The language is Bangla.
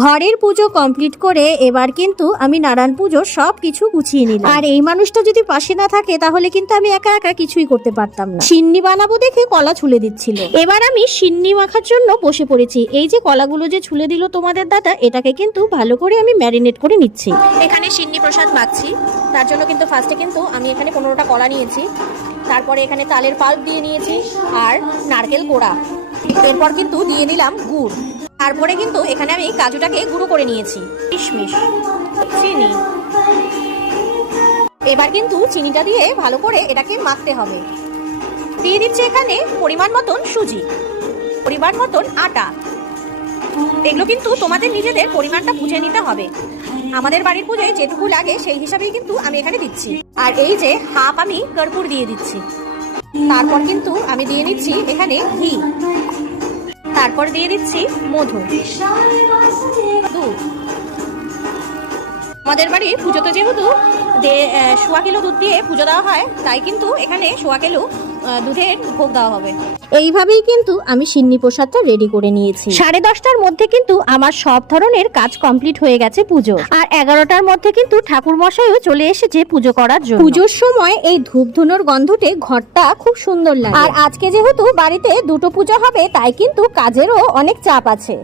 ঘরের পুজো কমপ্লিট করে এবার কিন্তু আমি নারায়ণ পুজোর সব কিছু গুছিয়ে নিলাম। আর এই মানুষটা যদি পাশে না থাকে তাহলে কিন্তু আমি একা একা কিছুই করতে পারতাম না। সিন্নি বানাবো দেখে কলা ছুলে দিচ্ছিল। এবার আমি সিন্নি মাখার জন্য বসে পড়েছি। এই যে কলাগুলো যে ছুলে দিল তোমাদের দাদা, এটাকে কিন্তু ভালো করে আমি ম্যারিনেট করে নিচ্ছি। এখানে সিন্নি প্রসাদ মাখছি, তার জন্য কিন্তু ফার্স্টে কিন্তু আমি এখানে 15টা কলা নিয়েছি, তারপরে এখানে তালের পাল্প দিয়ে নিয়েছি আর নারকেল কোড়া, এরপর কিন্তু দিয়ে দিলাম গুড়, তারপরে কিন্তু এখানে আমি কাজুটাকে গুঁড়ো করে নিয়েছি, কিশমিশ, চিনি। এবার কিন্তু চিনিটা দিয়ে ভালো করে এটাকে মাখতে হবে। দিয়ে দিচ্ছি এখানে পরিমাণ মতন সুজি, পরিমাণ মতন আটা। এগুলো কিন্তু তোমাদের নিজেদের পরিমাণটা বুঝে নিতে হবে। আমাদের বাড়ির পুজোয় যেটুকু লাগে সেই হিসাবেই কিন্তু আমি এখানে দিচ্ছি। আর এই যে হাফ আমি কর্পূর দিয়ে দিচ্ছি। তারপর কিন্তু আমি দিয়ে নিচ্ছি এখানে ঘি, তারপর দিয়ে দিচ্ছি মধু, দুধ। আমাদের বাড়ির পুজোতে যেহেতু 1.25 কিলো দুধ দিয়ে পুজো দেওয়া হয়, তাই কিন্তু এখানে 1.25 কিলো দুধের ভোগ দেওয়া হবে। এইভাবেই কিন্তু আমি সিন্নি প্রসাদটা রেডি করে নিয়েছি। 10:30টার মধ্যে কিন্তু আমার সব ধরনের কাজ কমপ্লিট হয়ে গেছে পুজো। আর 11টার মধ্যে কিন্তু ঠাকুর মশাইও চলে এসেছে পুজো করার জন্য। পুজোর সময় এই ধূপ ধুনোর গন্ধতে ঘরটা খুব সুন্দর লাগে। আর আজকে যেহেতু বাড়িতে দুটো পুজো হবে, তাই কিন্তু কাজেরও অনেক চাপ আছে।